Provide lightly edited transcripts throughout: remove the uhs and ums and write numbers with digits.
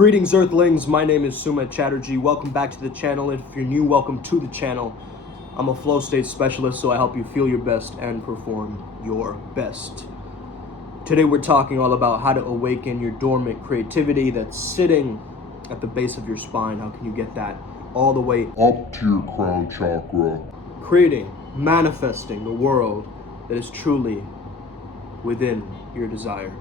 Greetings Earthlings, my name is Sumit Chatterjee. Welcome back to the channel. If you're new, welcome to the channel. I'm a flow state specialist, so I help you feel your best and perform your best. Today we're talking all about how to awaken your dormant creativity that's sitting at the base of your spine. How can you get that all the way up to your crown chakra? Creating, manifesting the world that is truly within your desire.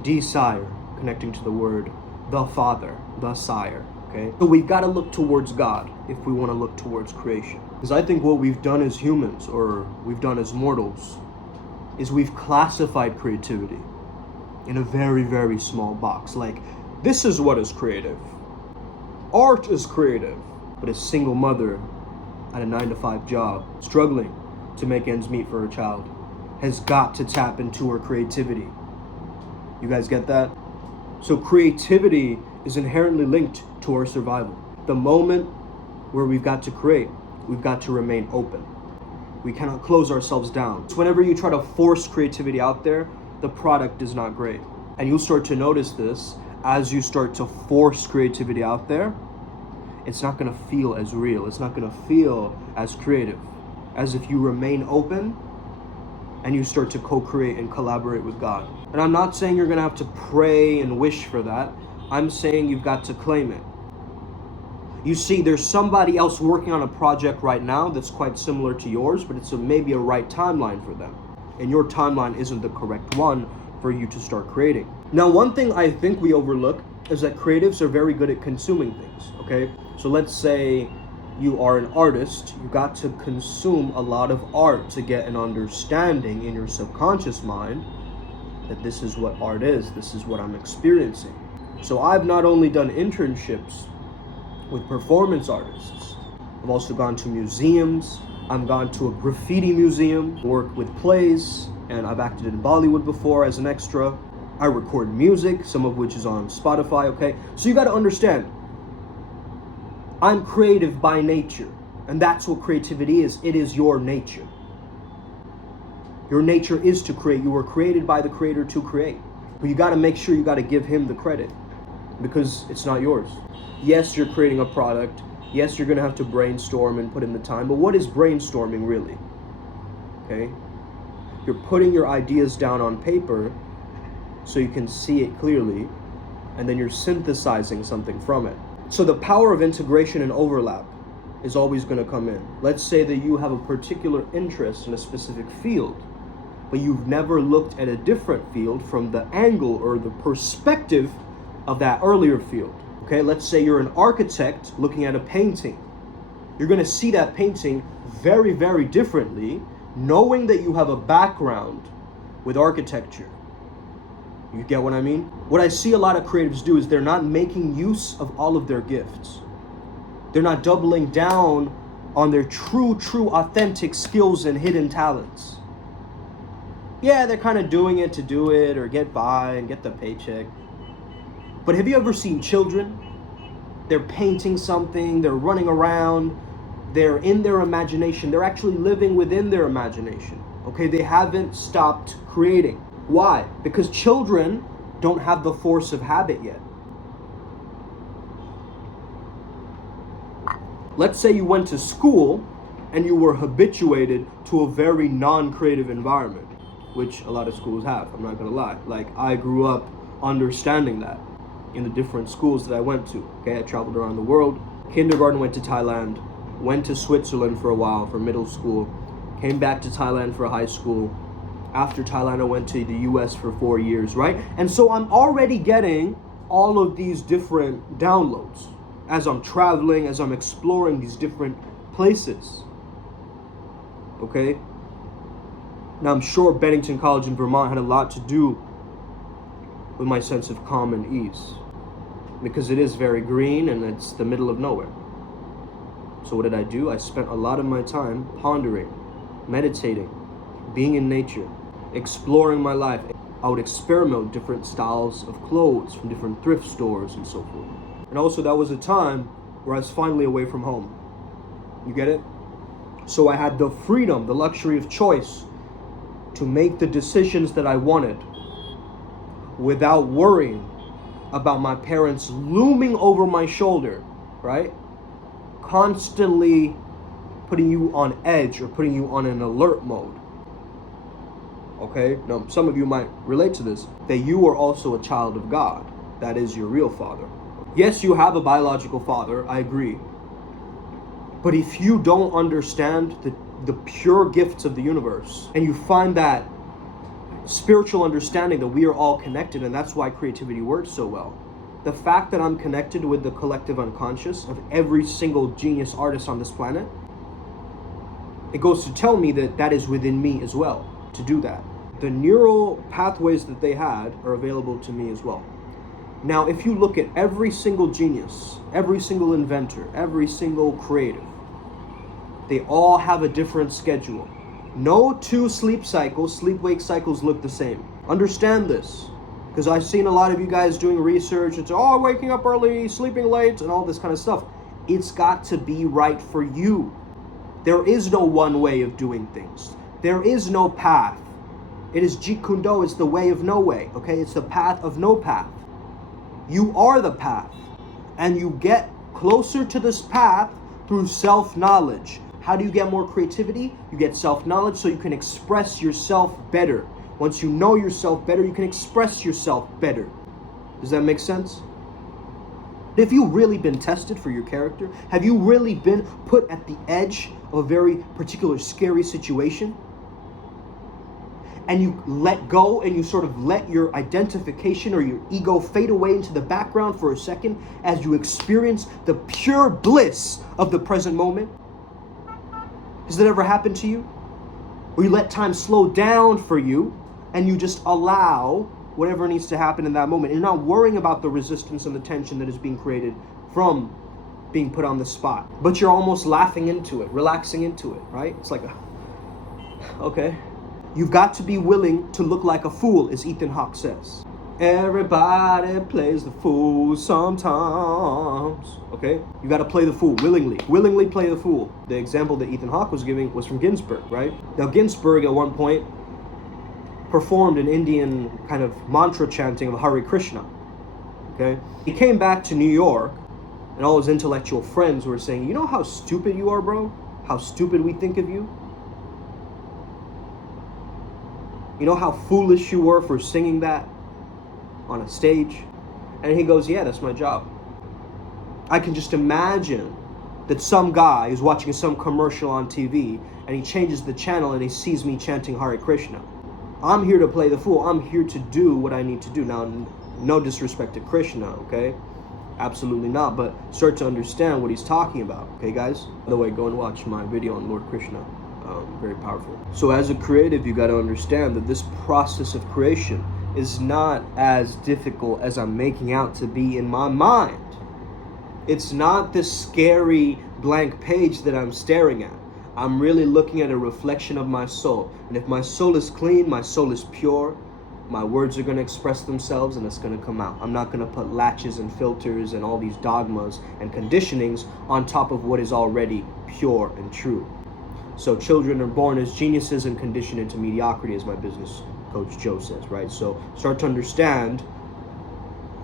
Desire, connecting to the word the Father, the Sire, okay? So we've got to look towards God if we want to look towards creation. Because I think what we've done as humans, or we've done as mortals, is we've classified creativity in a very, very small box. Like, this is what is creative. Art is creative. But a single mother at a 9-to-5 job, struggling to make ends meet for her child, has got to tap into her creativity. You guys get that? So creativity is inherently linked to our survival. The moment where we've got to create, we've got to remain open. We cannot close ourselves down. So whenever you try to force creativity out there, the product is not great. And you'll start to notice this as you start to force creativity out there. It's not gonna feel as real. It's not gonna feel as creative as if you remain open and you start to co-create and collaborate with God. And I'm not saying you're gonna have to pray and wish for that. I'm saying you've got to claim it. You see, there's somebody else working on a project right now that's quite similar to yours, but it's maybe a right timeline for them. And your timeline isn't the correct one for you to start creating. Now, one thing I think we overlook is that creatives are very good at consuming things, okay? So let's say you are an artist, you got to consume a lot of art to get an understanding in your subconscious mind that this is what art is, this is what I'm experiencing. So I've not only done internships with performance artists, I've also gone to museums, I've gone to a graffiti museum, worked with plays, and I've acted in Bollywood before as an extra. I record music, some of which is on Spotify, okay? So you gotta understand, I'm creative by nature, and that's what creativity is. It is your nature. Your nature is to create. You were created by the Creator to create. But you gotta make sure you gotta give Him the credit, because it's not yours. Yes, you're creating a product. Yes, you're gonna have to brainstorm and put in the time, but what is brainstorming really? Okay? You're putting your ideas down on paper so you can see it clearly, and then you're synthesizing something from it. So the power of integration and overlap is always going to come in. Let's say that you have a particular interest in a specific field, but you've never looked at a different field from the angle or the perspective of that earlier field. Okay, let's say you're an architect looking at a painting. You're going to see that painting very, very differently, knowing that you have a background with architecture. You get what I mean? What I see a lot of creatives do is they're not making use of all of their gifts. They're not doubling down on their true, authentic skills and hidden talents. Yeah, they're kind of doing it to do it or get by and get the paycheck. But have you ever seen children? They're painting something, they're running around, they're in their imagination, they're actually living within their imagination. Okay, they haven't stopped creating. Why? Because children don't have the force of habit yet. Let's say you went to school and you were habituated to a very non-creative environment, which a lot of schools have, I'm not gonna lie. Like, I grew up understanding that in the different schools that I went to. Okay, I traveled around the world. Kindergarten, went to Thailand, went to Switzerland for a while for middle school, came back to Thailand for high school. After Thailand, I went to the US for 4 years, right? And so I'm already getting all of these different downloads as I'm traveling, as I'm exploring these different places, okay? Now, I'm sure Bennington College in Vermont had a lot to do with my sense of calm and ease, because it is very green and it's the middle of nowhere. So what did I do? I spent a lot of my time pondering, meditating, being in nature, exploring my life. I would experiment with different styles of clothes from different thrift stores and so forth. And also that was a time where I was finally away from home. You get it? So I had the freedom, the luxury of choice to make the decisions that I wanted without worrying about my parents looming over my shoulder, right? Constantly putting you on edge or putting you on an alert mode. Okay? Now, some of you might relate to this, that you are also a child of God. That is your real father. Yes, you have a biological father, I agree. But if you don't understand the pure gifts of the universe, and you find that spiritual understanding that we are all connected, and that's why creativity works so well. The fact that I'm connected with the collective unconscious of every single genius artist on this planet, it goes to tell me that that is within me as well, to do that. The neural pathways that they had are available to me as well. Now, if you look at every single genius, every single inventor, every single creative, they all have a different schedule. No two sleep-wake cycles look the same. Understand this, because I've seen a lot of you guys doing research. It's, waking up early, sleeping late, and all this kind of stuff. It's got to be right for you. There is no one way of doing things. There is no path. It is Jeet Kune Do, it's the way of no way, okay? It's the path of no path. You are the path, and you get closer to this path through self-knowledge. How do you get more creativity? You get self-knowledge so you can express yourself better. Once you know yourself better, you can express yourself better. Does that make sense? Have you really been tested for your character? Have you really been put at the edge of a very particular scary situation? And you let go and you sort of let your identification or your ego fade away into the background for a second as you experience the pure bliss of the present moment? Has that ever happened to you? Where you let time slow down for you and you just allow whatever needs to happen in that moment. You're not worrying about the resistance and the tension that is being created from being put on the spot. But you're almost laughing into it, relaxing into it, right? It's like, okay. You've got to be willing to look like a fool, as Ethan Hawke says. Everybody plays the fool sometimes. Okay? You got to play the fool willingly. Willingly play the fool. The example that Ethan Hawke was giving was from Ginsberg, right? Now, Ginsberg at one point performed an Indian kind of mantra chanting of Hare Krishna. Okay? He came back to New York, and all his intellectual friends were saying, you know how stupid you are, bro? How stupid we think of you? You know how foolish you were for singing that on a stage? And he goes, yeah, that's my job. I can just imagine that some guy is watching some commercial on TV and he changes the channel and he sees me chanting Hare Krishna. I'm here to play the fool. I'm here to do what I need to do. Now, no disrespect to Krishna, okay? Absolutely not, but start to understand what he's talking about, okay, guys? By the way, go and watch my video on Lord Krishna. Very powerful. So as a creative, you got to understand that this process of creation is not as difficult as I'm making out to be in my mind. It's not this scary blank page that I'm staring at. I'm really looking at a reflection of my soul. And if my soul is clean, my soul is pure, my words are going to express themselves and it's going to come out. I'm not going to put latches and filters and all these dogmas and conditionings on top of what is already pure and true. So children are born as geniuses and conditioned into mediocrity, as my business coach Joe says, right? So start to understand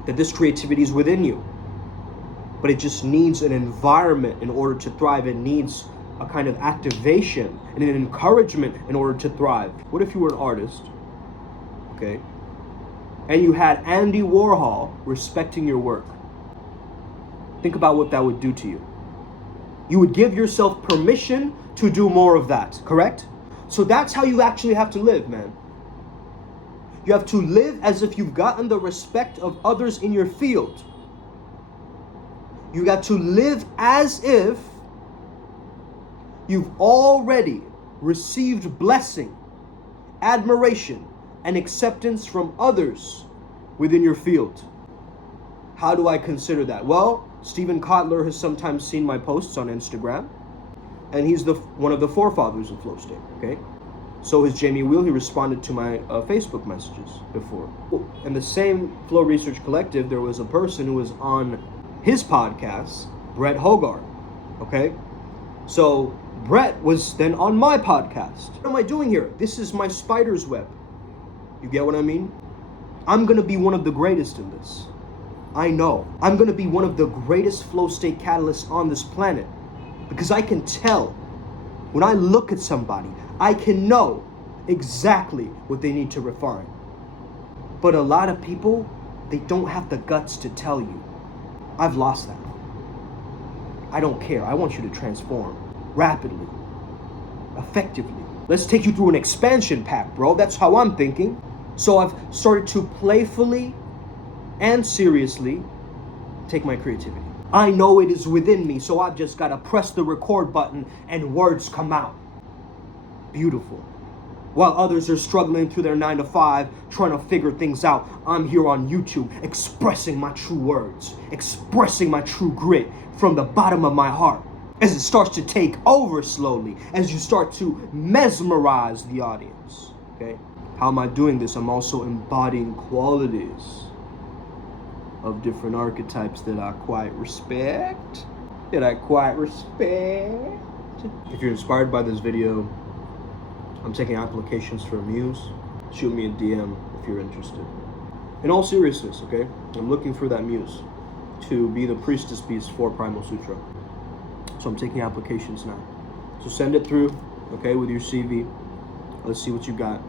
that this creativity is within you, but it just needs an environment in order to thrive. It needs a kind of activation and an encouragement in order to thrive. What if you were an artist, okay, and you had Andy Warhol respecting your work? Think about what that would do to you. You would give yourself permission to do more of that, correct? So that's how you actually have to live, man. You have to live as if you've gotten the respect of others in your field. You got to live as if you've already received blessing, admiration, and acceptance from others within your field. How do I consider that? Well, Stephen Kotler has sometimes seen my posts on Instagram, and he's one of the forefathers of flow state, okay? So is Jamie Wheel. He responded to my Facebook messages before. In the same Flow Research Collective, there was a person who was on his podcast, Brett Hogarth, okay? So Brett was then on my podcast. What am I doing here? This is my spider's web. You get what I mean? I'm gonna be one of the greatest in this. I know I'm gonna be one of the greatest flow state catalysts on this planet, because I can tell when I look at somebody, I can know exactly what they need to refine. But a lot of people, they don't have the guts to tell you. I've lost that. I don't care. I want you to transform rapidly, effectively. Let's take you through an expansion pack, bro. That's how I'm thinking. So I've started to playfully and seriously take my creativity. I know it is within me, so I've just got to press the record button and words come out. Beautiful. While others are struggling through their 9 to 5, trying to figure things out, I'm here on YouTube expressing my true words, expressing my true grit from the bottom of my heart. As it starts to take over slowly, as you start to mesmerize the audience, okay? How am I doing this? I'm also embodying qualities of different archetypes that I quite respect. If you're inspired by this video, I'm taking applications for a muse. Shoot me a DM if you're interested. In all seriousness, okay? I'm looking for that muse to be the priestess piece for Primal Sutra. So I'm taking applications now. So send it through, okay, with your CV. Let's see what you got.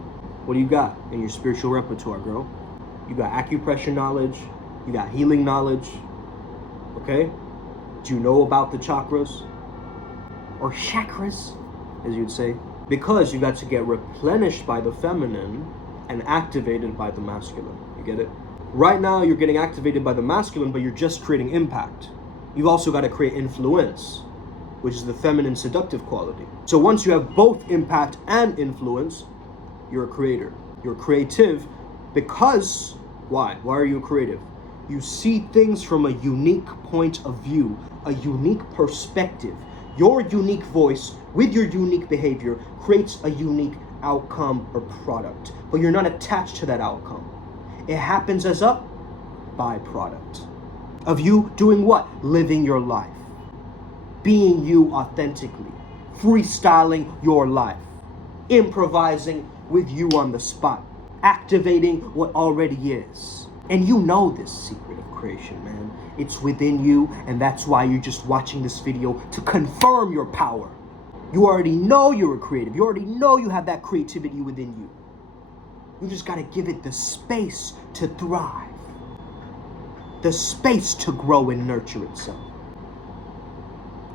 What do you got in your spiritual repertoire, girl? You got acupressure knowledge. You got healing knowledge. Okay? Do you know about the chakras? Or chakras, as you'd say. Because you got to get replenished by the feminine and activated by the masculine. You get it? Right now, you're getting activated by the masculine, but you're just creating impact. You've also got to create influence, which is the feminine seductive quality. So once you have both impact and influence, you're a creator. You're creative because, why? Why are you creative? You see things from a unique point of view, a unique perspective. Your unique voice with your unique behavior creates a unique outcome or product, but you're not attached to that outcome. It happens as a byproduct of you doing what? Living your life. Being you authentically. Freestyling your life. Improvising with you on the spot. Activating what already is. And you know this secret of creation, man. It's within you, and that's why you're just watching this video to confirm your power. You already know you're a creative. You already know you have that creativity within you. You just gotta give it the space to thrive. The space to grow and nurture itself.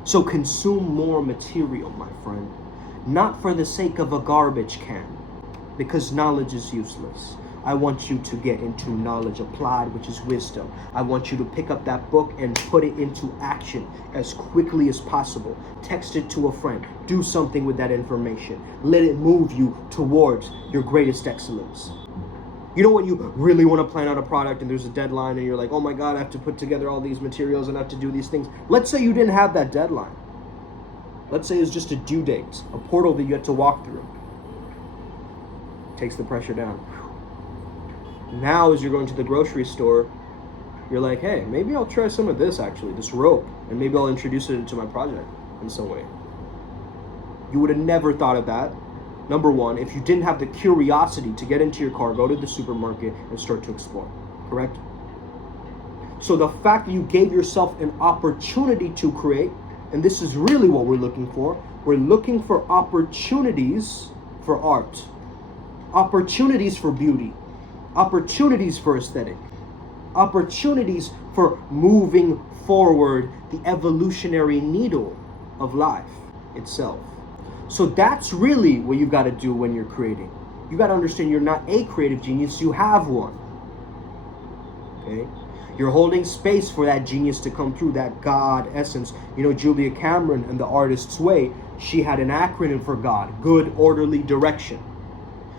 So consume more material, my friend. Not for the sake of a garbage can, because knowledge is useless. I want you to get into knowledge applied, which is wisdom. I want you to pick up that book and put it into action as quickly as possible. Text it to a friend. Do something with that information. Let it move you towards your greatest excellence. You know when you really want to plan out a product and there's a deadline and you're like, oh my God, I have to put together all these materials and I have to do these things. Let's say you didn't have that deadline. Let's say it's just a due date, a portal that you had to walk through. Takes the pressure down. Now, as you're going to the grocery store, you're like, hey, maybe I'll try some of this actually, this rope, and maybe I'll introduce it into my project in some way. You would have never thought of that. Number one, if you didn't have the curiosity to get into your car, go to the supermarket and start to explore, correct? So the fact that you gave yourself an opportunity to create, and this is really what we're looking for opportunities for art, opportunities for beauty, opportunities for aesthetic, opportunities for moving forward the evolutionary needle of life itself. So that's really what you got to do when you're creating. You got to understand you're not a creative genius, you have one. Okay? You're holding space for that genius to come through, that God essence. You know, Julia Cameron in The Artist's Way, she had an acronym for God, good, orderly direction.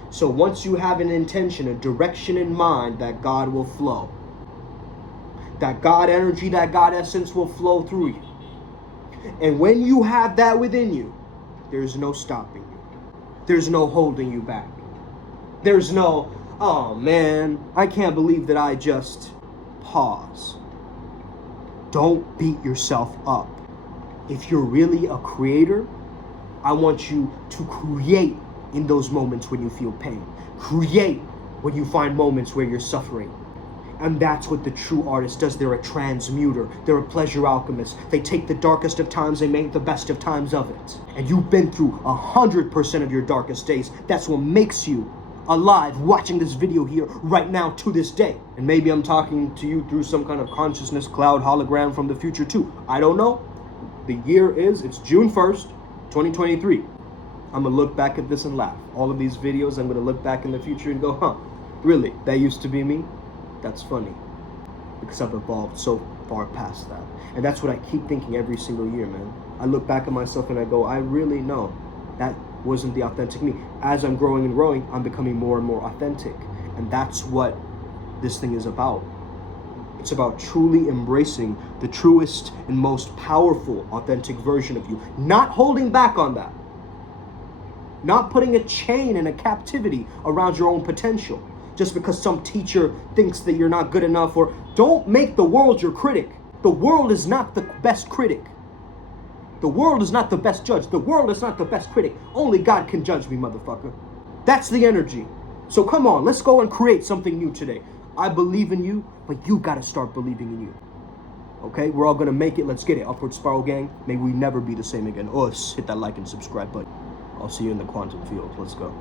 So once you have an intention, a direction in mind, that God will flow. That God energy, that God essence will flow through you. And when you have that within you, there's no stopping you. There's no holding you back. There's no, oh man, I can't believe that I just pause. Don't beat yourself up. If you're really a creator, I want you to create in those moments when you feel pain. Create when you find moments where you're suffering. And that's what the true artist does. They're a transmuter. They're a pleasure alchemist. They take the darkest of times and make the best of times of it. And you've been through 100% of your darkest days. That's what makes you alive, watching this video here right now to this day. And maybe I'm talking to you through some kind of consciousness cloud hologram from the future too. I don't know. The year it's June 1st, 2023. I'm gonna look back at this and laugh. All of these videos, I'm gonna look back in the future and go, huh, really? That used to be me? That's funny. Because I've evolved so far past that. And that's what I keep thinking every single year, man. I look back at myself and I go, I really know that wasn't the authentic me. As I'm growing and growing, I'm becoming more and more authentic. And that's what this thing is about. It's about truly embracing the truest and most powerful, authentic version of you. Not holding back on that. Not putting a chain and a captivity around your own potential. Just because some teacher thinks that you're not good enough, or don't make the world your critic. The world is not the best critic. The world is not the best judge. The world is not the best critic. Only God can judge me, motherfucker. That's the energy. So come on, let's go and create something new today. I believe in you, but you gotta start believing in you. Okay, we're all gonna make it. Let's get it. Upward Spiral Gang. May we never be the same again. Hit that like and subscribe button. I'll see you in the quantum field. Let's go.